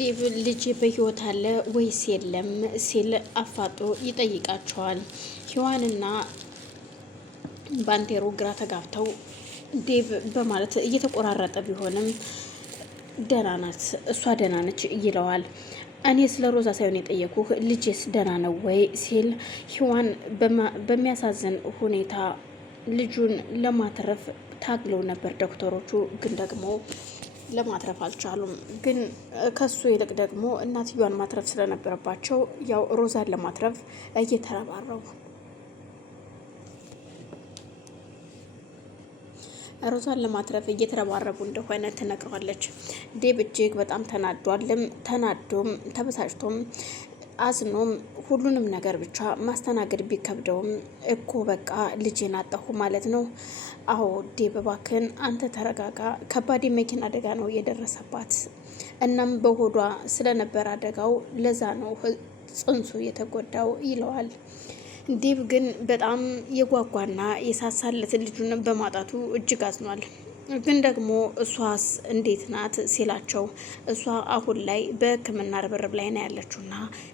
ዴቭ ልጅ በህይወት አለ ወይስ የለም ሲል አፋጦ ይጠይቃቸዋል። ሔዋንና ባንቴሮ ግራ ተጋብተው ዴቭ በማለት እየተቆራረጠ ቢሆንም ደህና ናት እሷ ደህና ነች ይለዋል። እኔ ስለ ሮዛ ሳይሆን የጠየኩህ ልጅስ ደህና ነው ወይ ሲል ሔዋን በሚያሳዝን ሁኔታ ልጁን ለማትረፍ ታግለው ነበር ዶክተሮቹ፣ ግን ደግሞ ለማትረፍ አልቻሉም። ግን ከሱ ይልቅ ደግሞ እናትየዋን ማትረፍ ስለነበረባቸው ያው ሮዛን ለማትረፍ እየተረባረቡ እንደሆነ ትነግረዋለች። ዴብ እጅግ በጣም ተናዶም ተበሳጭቶም አዝኖም ሁሉንም ነገር ብቻ ማስተናገድ ቢከብደውም እኮ በቃ ልጄን አጣሁ ማለት ነው። አዎ ዴብ እባክህን አንተ ተረጋጋ፣ ከባድ መኪና አደጋ ነው የደረሰባት። እናም በሆዷ ስለነበር አደጋው ለዛ ነው ጽንሱ የተጎዳው ይለዋል። ዴብ ግን በጣም የጓጓና የሳሳለት ልጁን በማጣቱ እጅግ አዝኗል። ግን ደግሞ እሷስ እንዴት ናት ሲላቸው እሷ አሁን ላይ በሕክምና ርብርብ ላይ ነው ያለችውና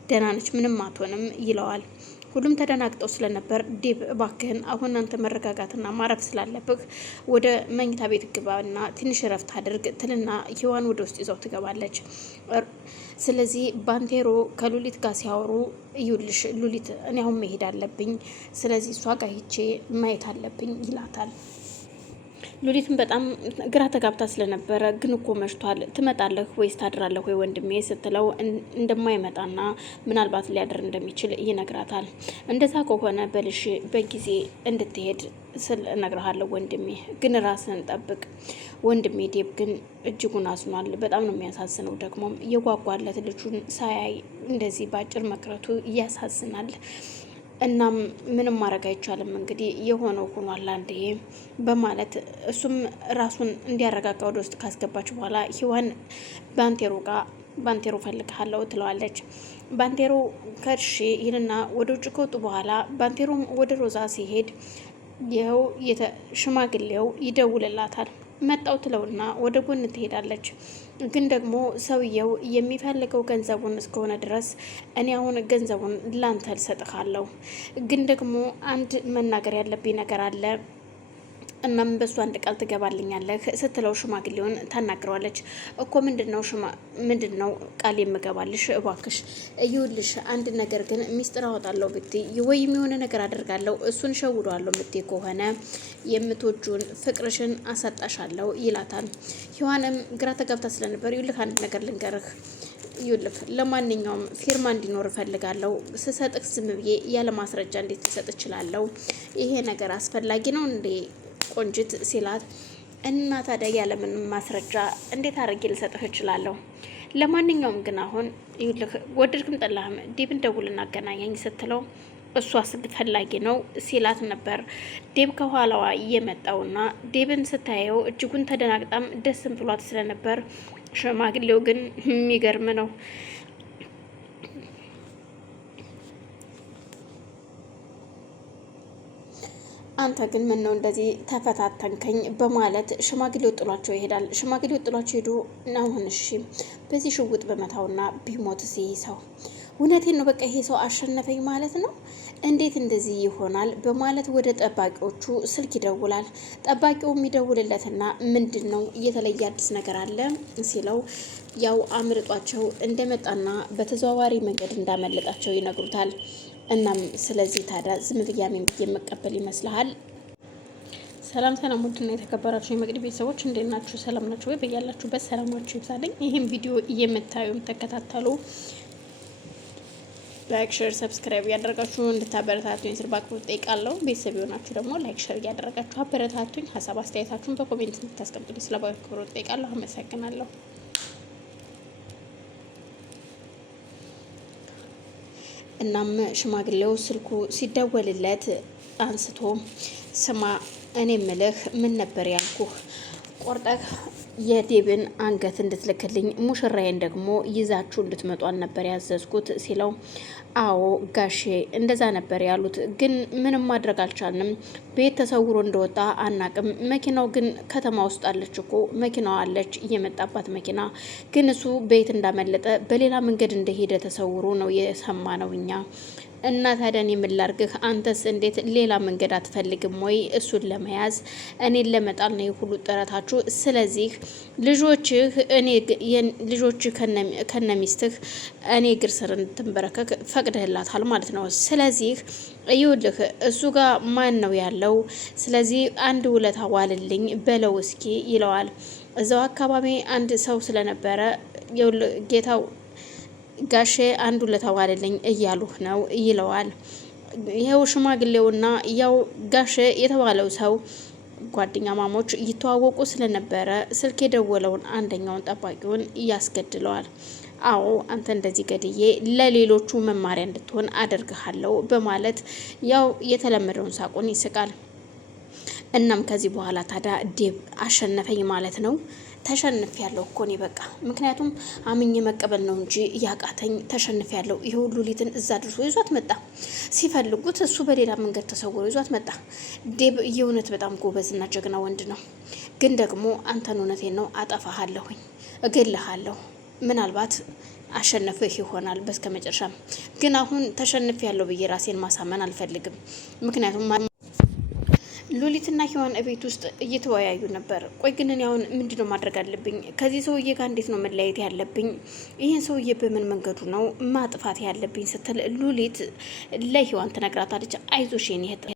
ደህና ነች፣ ምንም አትሆንም ይለዋል። ሁሉም ተደናግጠው ስለነበር ዴብ እባክህን አሁን አንተ መረጋጋትና ማረፍ ስላለብህ ወደ መኝታ ቤት ግባና ትንሽ ረፍት አድርግ ትልና ሔዋን ወደ ውስጥ ይዘው ትገባለች። ስለዚህ ባንቴሮ ከሉሊት ጋር ሲያወሩ እዩልሽ ሉሊት እኔ አሁን መሄድ አለብኝ፣ ስለዚህ እሷ ጋር ሂቼ ማየት አለብኝ ይላታል። ሉሊትም በጣም ግራ ተጋብታ ስለነበረ ግን እኮ መሽቷል፣ ትመጣለህ ወይስ ታድራለህ ወይ ወንድሜ ስትለው እንደማይመጣና ምናልባት ሊያድር እንደሚችል ይነግራታል። እንደዛ ከሆነ በልሽ በጊዜ እንድትሄድ ስል እነግርሃለሁ ወንድሜ፣ ግን ራስን ጠብቅ። ወንድሜ ዴብ ግን እጅጉን አዝኗል። በጣም ነው የሚያሳዝነው። ደግሞም የጓጓለት ልጁን ሳያይ እንደዚህ በአጭር መቅረቱ ያሳዝናል። እናም ምንም ማድረግ አይቻልም እንግዲህ የሆነው ሆኗል አንዴ በማለት እሱም ራሱን እንዲያረጋጋ ወደ ውስጥ ካስገባች በኋላ ሔዋን ባንቴሮ ፈልግሃለሁ ትለዋለች። ባንቴሮ ከርሺ ይህንና ወደ ውጭ ከወጡ በኋላ ባንቴሮም ወደ ሮዛ ሲሄድ ይኸው ሽማግሌው ይደውልላታል። መጣው ትለውና ወደ ጎን ትሄዳለች። ግን ደግሞ ሰውየው የሚፈልገው ገንዘቡን እስከሆነ ድረስ እኔ አሁን ገንዘቡን ላንተ ልሰጥሃለሁ፣ ግን ደግሞ አንድ መናገር ያለብኝ ነገር አለ፣ እናም በሱ አንድ ቃል ትገባልኛለህ ስትለው ሽማግሌውን ታናግረዋለች። እኮ ምንድነው ቃል የምገባልሽ? እባክሽ እይውልሽ፣ አንድ ነገር ግን ሚስጥር አወጣለሁ ብትይ ወይም የሆነ ነገር አደርጋለሁ እሱን ሸውደዋለሁ ምትይ ከሆነ የምትወጁን ፍቅርሽን አሳጣሻለሁ ይላታል። ሔዋንም ግራ ተጋብታ ስለነበር ይኸውልህ አንድ ነገር ልንገርህ፣ ይኸውልህ ለማንኛውም ፊርማ እንዲኖር እፈልጋለሁ። ስሰጥህ ዝም ብዬ ያለ ማስረጃ እንዴት ልሰጥ እችላለሁ? ይሄ ነገር አስፈላጊ ነው እንዴ ቆንጅት ሲላት፣ እና ታዲያ ያለምንም ማስረጃ እንዴት አድርጌ ልሰጥህ እችላለሁ? ለማንኛውም ግን አሁን ይኸውልህ ወደድክም ጠላህም ዴብን ደውልና አገናኘኝ ስትለው እሷ አስፈላጊ ነው ሲላት ነበር። ዴብ ከኋላዋ እየመጣውና ዴብን ስታየው እጅጉን ተደናግጣም ደስም ብሏት ስለነበር ሽማግሌው ግን የሚገርም ነው። አንተ ግን ምን ነው እንደዚህ ተፈታተንከኝ? በማለት ሽማግሌው ጥሏቸው ይሄዳል። ሽማግሌው ጥሏቸው ሄዶ አሁን እሺ በዚህ ሽውጥ በመታውና ቢሞትስ ይሄ ሰው? እውነቴን ነው በቃ ይሄ ሰው አሸነፈኝ ማለት ነው። እንዴት እንደዚህ ይሆናል? በማለት ወደ ጠባቂዎቹ ስልክ ይደውላል። ጠባቂው የሚደውልለትና ምንድን ነው የተለየ አዲስ ነገር አለ ሲለው ያው አምልጧቸው እንደመጣና በተዘዋዋሪ መንገድ እንዳመለጣቸው ይነግሩታል። እናም ስለዚህ ታዲያ ዝም ብያሜን የመቀበል ይመስልሃል? ሰላም ውድና የተከበራችሁ የመቅዲ ቤተሰቦች እንዴት ናችሁ? ሰላም ናችሁ ወይ? በያላችሁበት ሰላማችሁ ይብዛልኝ። ይህም ቪዲዮ እየምታዩ ተከታተሉ፣ ላይክ ሼር ሰብስክራይብ እያደረጋችሁ እንድታበረታቱኝ ስል በአክብሮት ጠይቃለሁ። ቤተሰብ የሆናችሁ ደግሞ ላይክ ሼር እያደረጋችሁ አበረታቱኝ። ሀሳብ አስተያየታችሁን በኮሜንት እንድታስቀምጡልኝ ስለ በአክብሮት ጠይቃለሁ። አመሰግናለሁ። እናም ሽማግሌው ስልኩ ሲደወልለት አንስቶ ስማ እኔ ምልህ ምን ነበር ያልኩህ? ቆርጠህ የዴብን አንገት እንድትልክልኝ ሙሽራዬን ደግሞ ይዛችሁ እንድትመጧን ነበር ያዘዝኩት ሲለው፣ አዎ ጋሼ እንደዛ ነበር ያሉት፣ ግን ምንም ማድረግ አልቻልንም። ቤት ተሰውሮ እንደወጣ አናቅም። መኪናው ግን ከተማ ውስጥ አለች እኮ መኪናዋ አለች፣ እየመጣባት መኪና ግን እሱ ቤት እንዳመለጠ በሌላ መንገድ እንደሄደ ተሰውሮ ነው የሰማ ነው እኛ እና ታዲያ እኔ ምን ላድርግህ? አንተስ እንዴት ሌላ መንገድ አትፈልግም ወይ እሱን ለመያዝ? እኔን ለመጣል ነው ሁሉ ጥረታችሁ። ስለዚህ ልጆችህ ከነሚስትህ እኔ እግር ስር እንድትንበረከክ ፈቅደህላታል ማለት ነው። ስለዚህ ይኸውልህ እሱ ጋር ማን ነው ያለው? ስለዚህ አንድ ውለታ ዋልልኝ በለው እስኪ ይለዋል። እዛው አካባቢ አንድ ሰው ስለነበረ ጌታው ጋሼ አንዱ ለተዋለልኝ እያሉህ ነው ይለዋል። ይኸው ሽማግሌውና ያው ጋሼ የተባለው ሰው ጓደኛ ማሞች ይተዋወቁ ስለነበረ ስልክ የደወለውን አንደኛውን ጠባቂውን ያስገድለዋል። አዎ አንተ እንደዚህ ገድዬ ለሌሎቹ መማሪያ እንድትሆን አደርግሃለሁ በማለት ያው የተለመደውን ሳቁን ይስቃል። እናም ከዚህ በኋላ ታዲያ ዴብ አሸነፈኝ ማለት ነው። ተሸንፍ ያለው እኮ እኔ በቃ ምክንያቱም አምኜ መቀበል ነው እንጂ ያቃተኝ ተሸንፍ ያለው። ይሄ ሁሉ ሊትን እዛ ድርሶ ይዟት መጣ። ሲፈልጉት እሱ በሌላ መንገድ ተሰውሮ ይዟት መጣ። ዴብ የእውነት በጣም ጎበዝና ጀግና ወንድ ነው። ግን ደግሞ አንተን እውነቴን ነው አጠፋሃለሁኝ፣ እገልሃለሁ። ምናልባት አሸነፍህ ይሆናል በስከ መጨረሻም። ግን አሁን ተሸንፍ ያለው ብዬ ራሴን ማሳመን አልፈልግም። ምክንያቱም ሉሊትና ሔዋን እቤት ውስጥ እየተወያዩ ነበር። ቆይ ግን እኔ አሁን ምንድነው ማድረግ አለብኝ? ከዚህ ሰውዬ ጋር እንዴት ነው መለያየት ያለብኝ? ይህን ሰውዬ በምን መንገዱ ነው ማጥፋት ያለብኝ ስትል ሉሊት ለሔዋን ትነግራታለች። አይዞሽ የኔ እህት